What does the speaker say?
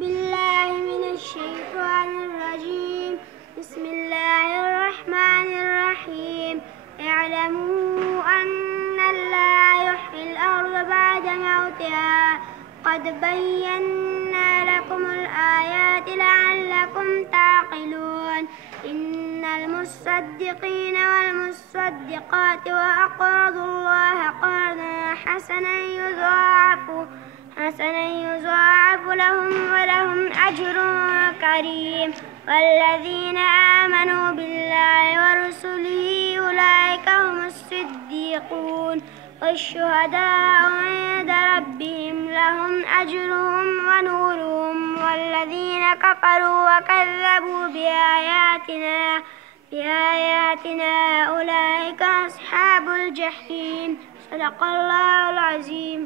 بالله من الشيطان الرجيم. بسم الله الرحمن الرحيم. اعلموا أن الله يحيي الأرض بعد موتها قد بينا لكم الآيات لعلكم تعقلون. إن المصدقين والمصدقات وأقرضوا الله قرضا حسنا يضاعف لهم ولهم أجر كريم. والذين آمنوا بالله ورسله أولئك هم الصديقون والشهداء عند ربهم لهم أجرهم ونورهم. والذين كفروا وكذبوا بآياتنا أولئك أصحاب الجحيم. صدق الله العظيم.